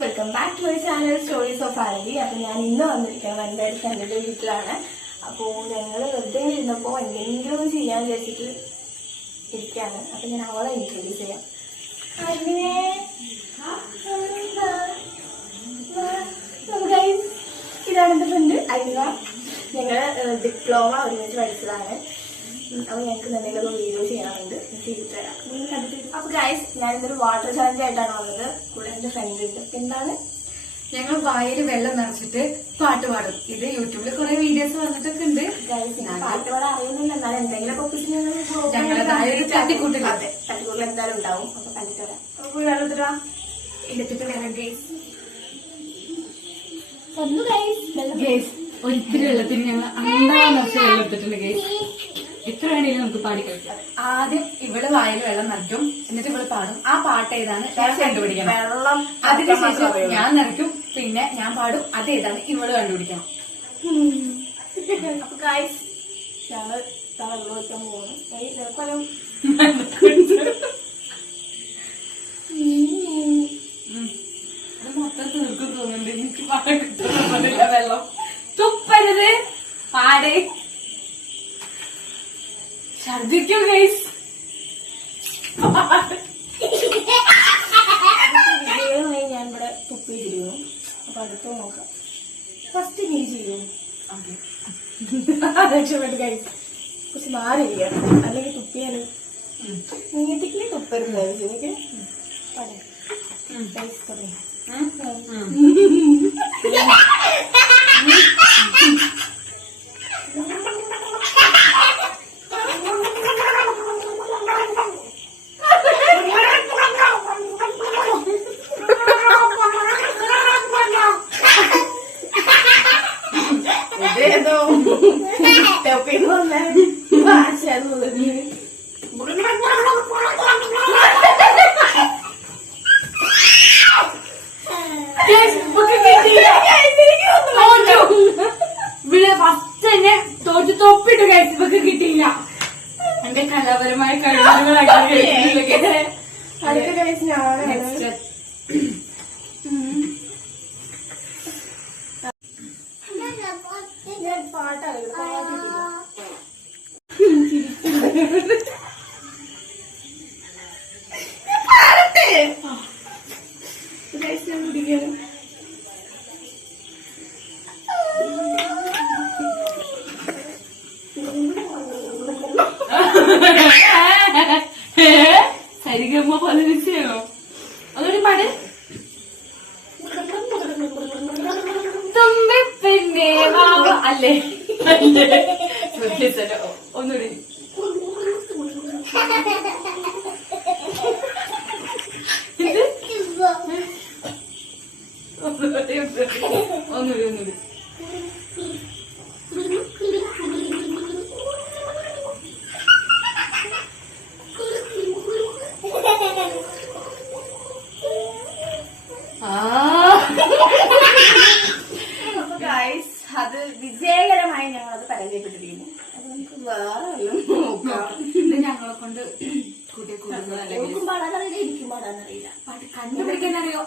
Welcome back to my channel stories of Aarathi അപ്പൊ ഞാൻ ഇന്ന് വന്നിരിക്കുന്നത് എന്റെ ഒരു ഫ്രണ്ടിന്റെ വീട്ടിലാണ് അപ്പോൾ ഞങ്ങൾ വെറുതെ ഇരുന്നപ്പോൾ എന്തെങ്കിലും ചെയ്യാൻ വിചാരിച്ചിട്ട് ഇരിക്കുകയാണ് അപ്പൊ ഞാൻ അവളെ ഇൻട്രൊഡ്യൂസ് ചെയ്യാം ഇതാണ് എന്റെ ഫ്രണ്ട് അരുണ ഞങ്ങൾ ഡിപ്ലോമ ഒരുമിച്ച് പഠിച്ചതാണ് ഉം, അപ്പൊ ഞങ്ങൾക്ക് എന്തെങ്കിലും വീഡിയോ ചെയ്യാനുണ്ട് ചെയ്തു തരാം കണ്ടിട്ട് ഗൈസ് ഞാൻ വാട്ടർ ചാലഞ്ച് ആയിട്ടാണ് വന്നത്. കൂടെ എന്റെ ഫ്രണ്ട് ഉണ്ട് എന്താണ്? ഞങ്ങൾ വായിൽ വെള്ളം നിറച്ചിട്ട് പാട്ട് പാടും. ഇത് യൂട്യൂബിൽ കുറെ വീഡിയോസ് വന്നിട്ടൊക്കെ ഉണ്ട്. പാട്ട് പാടാൻ അറിയുന്നില്ല. എന്നാലും എന്തെങ്കിലും ഒരു തട്ടിക്കൂട്ടിൽ. അതെ തട്ടിക്കൂട്ടിൽ എന്തായാലും ഉണ്ടാവും. അപ്പൊ കണ്ടിട്ട് വരാം. അപ്പൊ പോയി വെള്ളം എടുത്തിട്ട് വരാം ഗൈസ് ഒരിക്കലും വെള്ളത്തിന് ഞങ്ങൾ അന്താ നിറച്ച് വെള്ളം എടുത്തിട്ടുണ്ട് ഗേസ് എത്ര വേണേലും നമുക്ക് പാടി കളിക്കാം ആദ്യം ഇവൾ വായിൽ വെള്ളം നിറയ്ക്കും എന്നിട്ട് ഇവൾ പാടും. ആ പാട്ട് ഏതാണ്? ഞാൻ കണ്ടുപിടിക്കണം. വെള്ളം അതിനുശേഷം ഞാൻ നിറയ്ക്കും പിന്നെ ഞാൻ പാടും. അത് ഏതാണ്? ഇവൾ കണ്ടുപിടിക്കണം. അപ്പൊ ഗൈസ് ഞങ്ങൾ ഇതാ വെള്ളം വെക്കാൻ പോകുന്നു ഛർദിക്കും ഗൈസ് ഞാൻ ഇവിടെ തുപ്പി ചെയ്തു അപ്പൊ അടുത്ത് നോക്കാം. ഫസ്റ്റ് നീ ചെയ്യൂ? രക്ഷപ്പെട്ട് കഴിച്ചു കുറച്ച് മാറിയിരിക്കണം അല്ലെങ്കിൽ തുപ്പിയാലും നീട്ടിക്ക് തുപ്പരുത് എനിക്ക് പറയാം. Guys, തുടങ്ങി. ഇവിടെ ഫസ്റ്റ് തന്നെ തോറ്റ് തൊപ്പിട്ട് ഗൈസ് ഇവക്ക് കിട്ടിയില്ല എന്റെ കലാപരമായ കഴിവുകളായിട്ട് അടുത്ത കഴിച്ച് ഞാൻ സരിഗമ്മ പോലെ അതൊരു പാട്. തുമ്പി പിന്നെ അല്ലേ. ഒന്നുകൂടി. ഒന്നുകൂടി ഒന്നുകൂടി ഒന്നുകൂടി ഒന്നുകൂടി ആ അപ്പൊ ഗൈസ് അത് വിജയകരമായി ഞങ്ങൾ അത് പരാജയപ്പെട്ടിരിക്കുന്നു. അത് നമുക്ക് വേറെ വല്ലതും നോക്കാം. ഇത് ഞങ്ങളെ കൊണ്ട് കൂട്ടിയ കൂടുന്നതല്ല പാടാൻ അറിയില്ല എനിക്കും പാടാനറിയില്ല പാട്ട് കണ്ടുപിടിക്കാൻ അറിയോ?